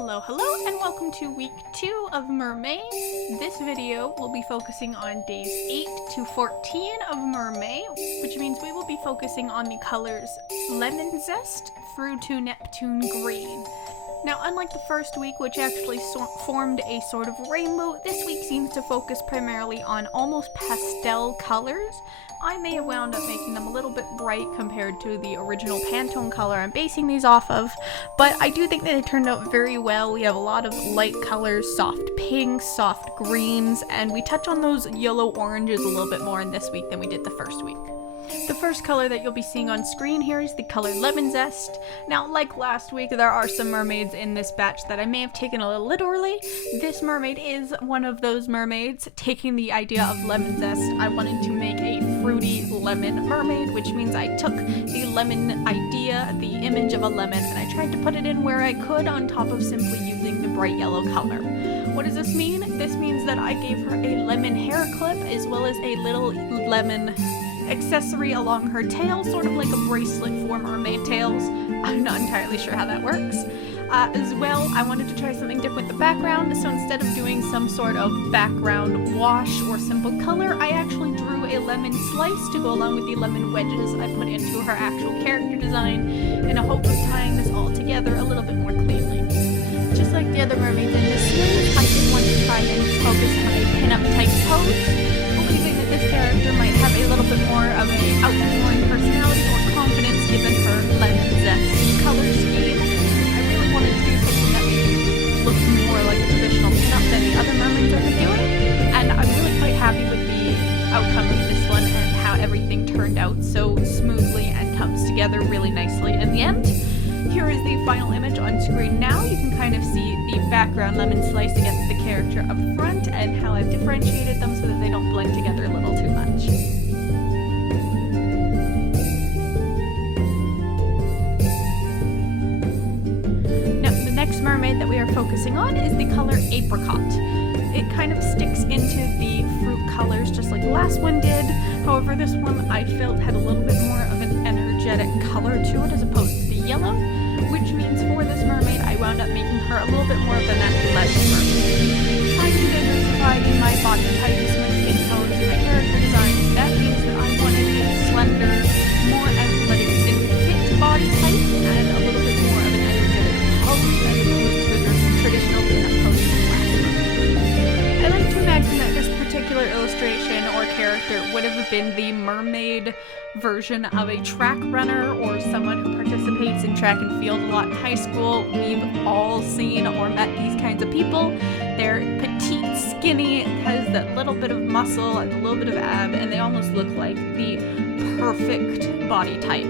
Hello, and welcome to week 2 of Mermay. This video will be focusing on days 8 to 14 of Mermay, which means we will be focusing on the colors Lemon Zest through to Neptune Green. Now, unlike the first week, which actually formed a sort of rainbow, this week seems to focus primarily on almost pastel colors. I may have wound up making them a little bit bright compared to the original Pantone color I'm basing these off of, but I do think that they turned out very well. We have a lot of light colors, soft pinks, soft greens, and we touch on those yellow oranges a little bit more in this week than we did the first week. The first color that you'll be seeing on screen here is the color Lemon Zest. Now, like last week, there are some mermaids in this batch that I may have taken a little literally. This mermaid is one of those mermaids. Taking the idea of Lemon Zest, I wanted to make a fruity lemon mermaid, which means I took the lemon idea, the image of a lemon, and I tried to put it in where I could on top of simply using the bright yellow color. What does this mean? This means that I gave her a lemon hair clip as well as a little lemon accessory along her tail, sort of like a bracelet for mermaid tails. I'm not entirely sure how that works. As well, I wanted to try something different with the background, so instead of doing some sort of background wash or simple color, I actually drew a lemon slice to go along with the lemon wedges I put into her actual character design in a hope of tying this all together a little bit more cleanly. Just like the other mermaids in this series, I did want to try and focus on a pin-up type pose, believing that this character might have a little bit more of an outgoing personality or confidence given her lemon zest color scheme. I really wanted to do something that maybe looked more like a traditional pin-up than the other mermaids I've been doing, and I'm really quite happy with the outcome of this one and how everything turned out so smoothly and comes together really nicely in the end. Here is the final image on screen now. You can kind of see the background lemon slice against the character up front and how I've differentiated them so that they don't blend together a little too much. Now, the next mermaid that we are focusing on is the color Apricot. It kind of sticks into the fruit colors just like the last one did. However, this one I felt had a little bit more of an energetic color to it as opposed to the yellow, which means for this mermaid I wound up making her a little bit more of an athletic mermaid. Trying to diversify in my body types, my skin tones, and my character designs. That means that I wanted a slender, more athletic and fit body type and a little bit more of an energetic pose as opposed to the traditional pin-up pose from last month. I like to imagine that this particular illustration or character would have been the mermaid version of a track runner or someone who participates in track and field a lot in high school. We've all seen or met these kinds of people. They're petite, skinny, has that little bit of muscle and a little bit of ab, and they almost look like the perfect body type.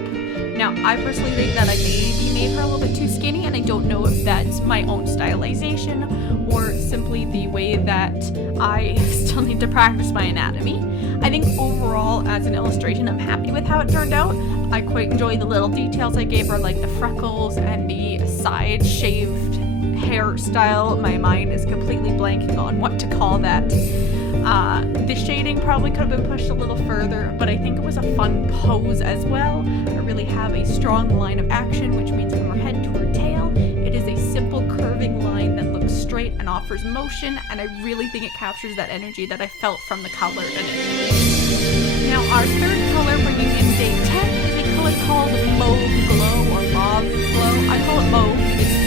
Now, I personally think that I maybe made her a little bit too skinny, and I don't know if that's my own stylization or simply the way that I still need to practice my anatomy. I think overall, as an illustration, I'm happy with how it turned out. I quite enjoy the little details I gave her, like the freckles and the side shaved hairstyle. My mind is completely blanking on what to call that. The shading probably could have been pushed a little further, but I think it was a fun pose as well. I really have a strong line of action, which means from her head to her tail, it is a simple curving line that looks straight and offers motion, and I really think it captures that energy that I felt from the color initially. Now, our third color, bringing in day 10, is a color called Mauve Glow or Mauve Glow. I call it Mauve. It's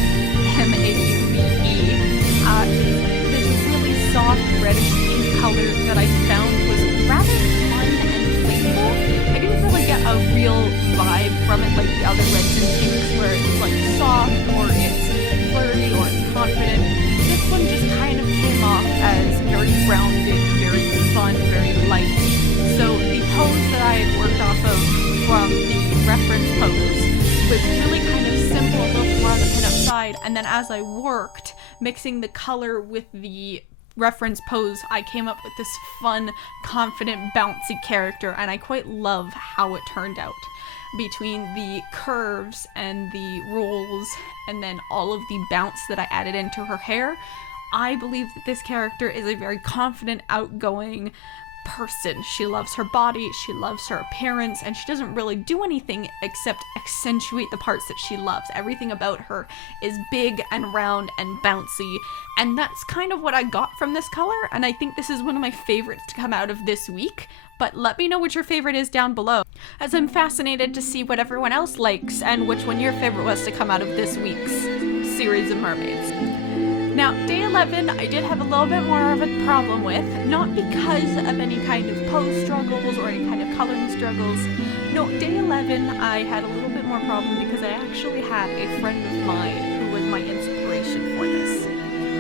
M-A-U-V-E. There's a really soft reddish pink color that I found was rather fun and playful. I didn't really get a real vibe from it like the other reds and pinks where it's like soft or it's flirty or it's confident. This one just kind of came off as very grounded, very fun, very light. So the pose that I had worked off of from the reference pose was really kind of simple, a little more on the pin-up side, and then as I worked, mixing the color with the reference pose, I came up with this fun, confident, bouncy character, and I quite love how it turned out. Between the curves and the rolls, and then all of the bounce that I added into her hair, I believe that this character is a very confident, outgoing, person. She loves her body, she loves her appearance, and she doesn't really do anything except accentuate the parts that she loves. Everything about her is big and round and bouncy, and that's kind of what I got from this color, and I think this is one of my favorites to come out of this week. But let me know what your favorite is down below, as I'm fascinated to see what everyone else likes and which one your favorite was to come out of this week's series of mermaids. Now, day 11, I did have a little bit more of a problem with, not because of any kind of pose struggles or any kind of coloring struggles. No, day 11, I had a little bit more problem because I actually had a friend of mine who was my inspiration for this.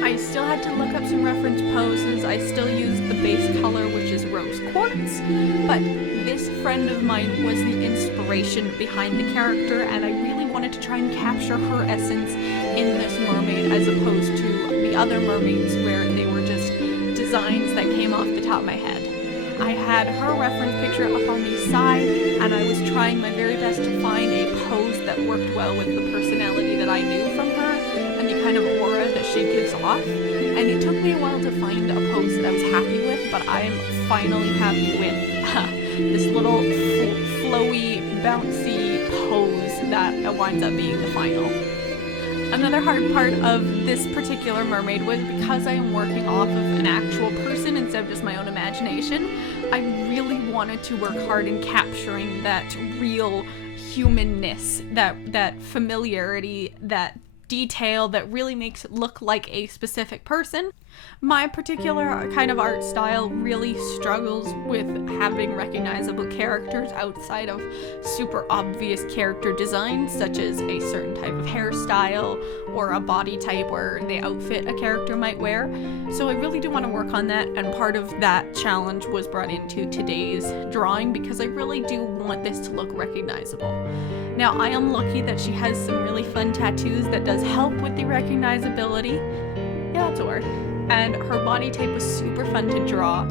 I still had to look up some reference poses. I still used the base color, which is rose quartz, but this friend of mine was the inspiration behind the character, and I really wanted to try and capture her essence in this mermaid as opposed to the other mermaids where they were just designs that came off the top of my head. I had her reference picture up on the side, and I was trying my very best to find a pose that worked well with the personality that I knew from her and the kind of aura that she gives off. And it took me a while to find a pose that I was happy with, but I am finally happy with this little flowy, bouncy pose that winds up being the final. Another hard part of this particular mermaid was because I am working off of an actual person instead of just my own imagination, I really wanted to work hard in capturing that real humanness, that familiarity, that detail that really makes it look like a specific person. My particular kind of art style really struggles with having recognizable characters outside of super obvious character designs, such as a certain type of hairstyle or a body type or the outfit a character might wear. So I really do want to work on that, and part of that challenge was brought into today's drawing because I really do want this to look recognizable. Now, I am lucky that she has some really fun tattoos that does help with the recognizability. Yeah, that's a word. And her body type was super fun to draw.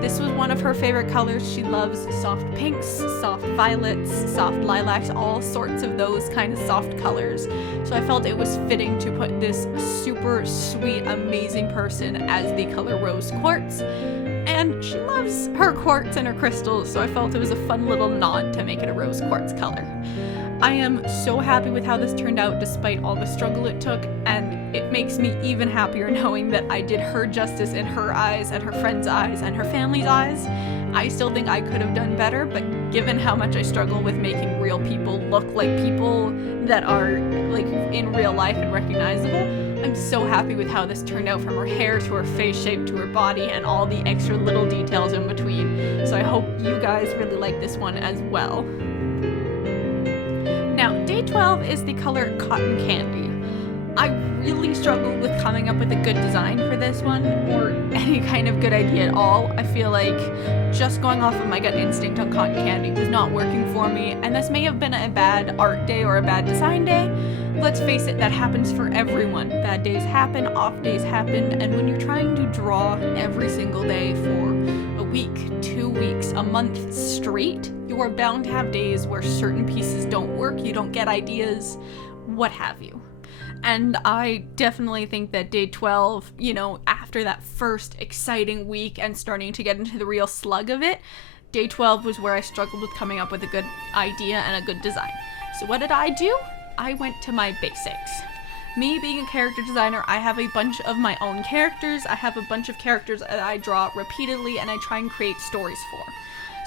This was one of her favorite colors. She loves soft pinks, soft violets, soft lilacs, all sorts of those kind of soft colors. So I felt it was fitting to put this super sweet, amazing person as the color rose quartz. And she loves her quartz and her crystals, so I felt it was a fun little nod to make it a rose quartz color. I am so happy with how this turned out despite all the struggle it took, and it makes me even happier knowing that I did her justice in her eyes and her friends' eyes and her family's eyes. I still think I could have done better, but given how much I struggle with making real people look like people that are like in real life and recognizable, I'm so happy with how this turned out, from her hair to her face shape to her body and all the extra little details in between. So I hope you guys really like this one as well. Now, day 12 is the color Cotton Candy. I really struggled with coming up with a good design for this one, or any kind of good idea at all. I feel like just going off of my gut instinct on Cotton Candy was not working for me, and this may have been a bad art day or a bad design day. Let's face it, that happens for everyone. Bad days happen, off days happen, and when you're trying to draw every single day for a week, 2 weeks, a month straight, you are bound to have days where certain pieces don't work, you don't get ideas, what have you. And I definitely think that day 12, after that first exciting week and starting to get into the real slug of it, day 12 was where I struggled with coming up with a good idea and a good design. So what did I do? I went to my basics. Me being a character designer, I have a bunch of my own characters. I have a bunch of characters that I draw repeatedly and I try and create stories for.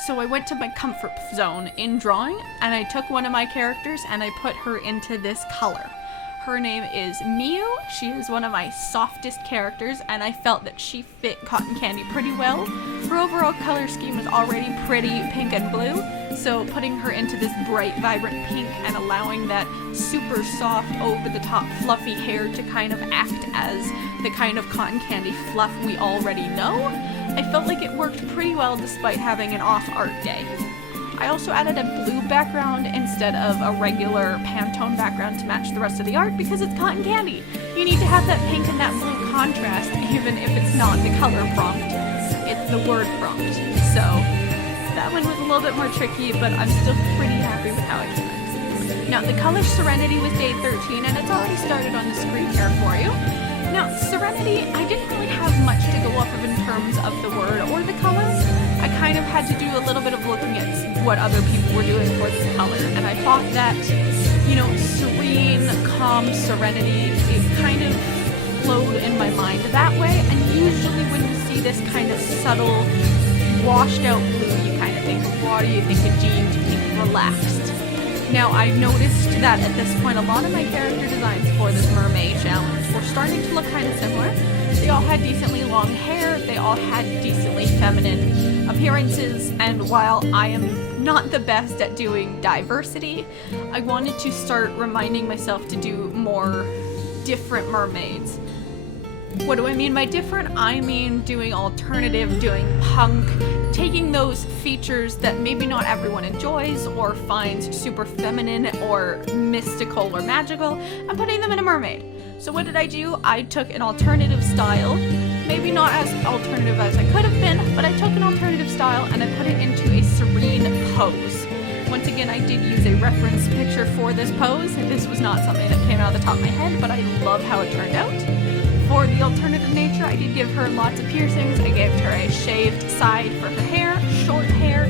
So I went to my comfort zone in drawing, and I took one of my characters and I put her into this color. Her name is Miu. She is one of my softest characters, and I felt that she fit Cotton Candy pretty well. Her overall color scheme is already pretty pink and blue, so putting her into this bright, vibrant pink and allowing that super soft, over-the-top, fluffy hair to kind of act as the kind of Cotton Candy fluff we already know, I felt like it worked pretty well despite having an off art day. I also added a blue background instead of a regular Pantone background to match the rest of the art because it's Cotton Candy. You need to have that pink and that blue contrast even if it's not the color prompt, it's the word prompt. So that one was a little bit more tricky, but I'm still pretty happy with how it came out. Now the color Serenity was day 13 and it's already started on the screen here for you. Now Serenity, I didn't really have much to go off of in terms of the word or the color. I kind of had to do a little bit of looking at what other people were doing for this color, and I thought that, you know, serene, calm Serenity, it kind of flowed in my mind that way. And usually when you see this kind of subtle, washed out blue, you kind of think of water, you think of jeans, you think of relaxed. Now, I've noticed that at this point, a lot of my character designs for this mermaid challenge were starting to look kind of similar. They all had decently long hair, they all had decently feminine appearances, and while I am not the best at doing diversity, I wanted to start reminding myself to do more different mermaids. What do I mean by different? I mean doing alternative, doing punk, taking those features that maybe not everyone enjoys or finds super feminine or mystical or magical, and putting them in a mermaid. So what did I do? I took an alternative style, maybe not as alternative as I could have been, but I took an alternative style and I put it into a serene pose. Once again, I did use a reference picture for this pose. This was not something that came out of the top of my head, but I love how it turned out. For the alternative nature, I did give her lots of piercings. I gave her a shaved side for her hair, short hair,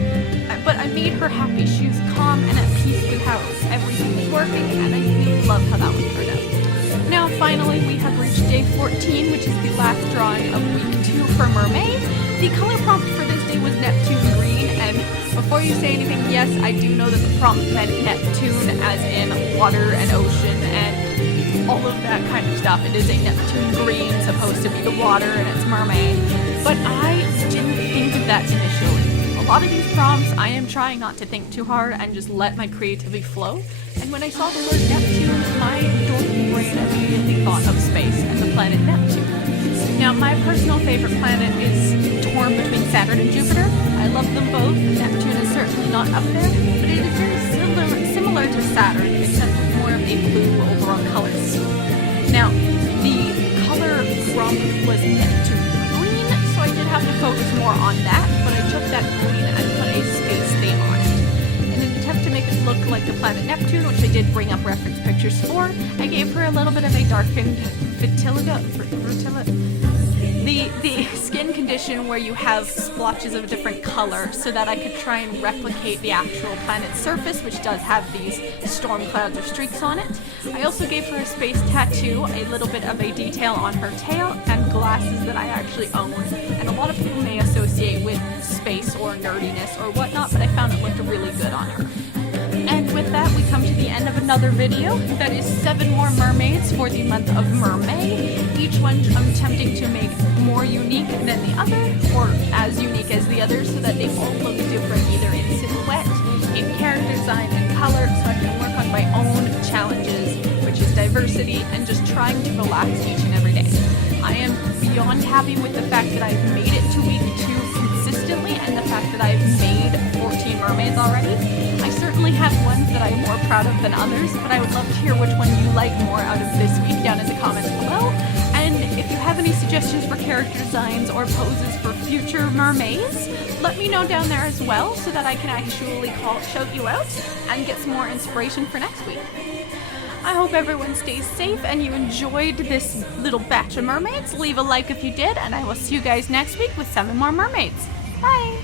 but I made her happy. She was calm and at peace with how everything was working, and I really love how that one turned out. Now, finally, we have reached day 14, which is the last drawing of week 2 for Mermay. The color prompt for this day was Neptune green, and before you say anything, yes, I do know that the prompt meant Neptune as in water and ocean and all of that kind of stuff. It is a Neptune green, supposed to be the water, and it's mermaid. But I didn't think of that initially. A lot of these prompts, I am trying not to think too hard and just let my creativity flow. And when I saw the word Neptune, my dorky brain immediately thought of space and the planet Neptune. Now, my personal favorite planet is torn between Saturn and Jupiter. I love them both. Neptune is certainly not up there, but it is very similar to Saturn, except with more of a blue overall color scheme. Now, the color prompt was Neptune green, so I did have to focus more on that, but I took that green and put a space theme on it. In an attempt to make it look like the planet Neptune, which I did bring up reference pictures for, I gave her a little bit of a darkened vitiligo, the skin condition where you have splotches of a different color, so that I could try and replicate the actual planet's surface, which does have these storm clouds or streaks on it. I also gave her a space tattoo, a little bit of a detail on her tail, and glasses that I actually own. And a lot of people may associate with space or nerdiness or whatnot, but I found it looked really good on her. And with that, we come to the end of another video. That is 7 more mermaids for the month of Mermay. Each one I'm attempting to make more unique than the other, or as unique as the other, so that they all look different, either in silhouette, in character design, and color, so I can work on my own challenges, which is diversity, and just trying to relax each and every day. I am beyond happy with the fact that I've made it to week 2 consistently, and the fact that I've made 14 mermaids already. I certainly have ones that I'm more proud of than others, but I would love to hear which one you like more out of this week down in the comments below. And if you have any suggestions for character designs or poses for future mermaids, let me know down there as well, so that I can actually shout you out and get some more inspiration for next week. I hope everyone stays safe and you enjoyed this little batch of mermaids. Leave a like if you did, and I will see you guys next week with 7 more mermaids. Bye!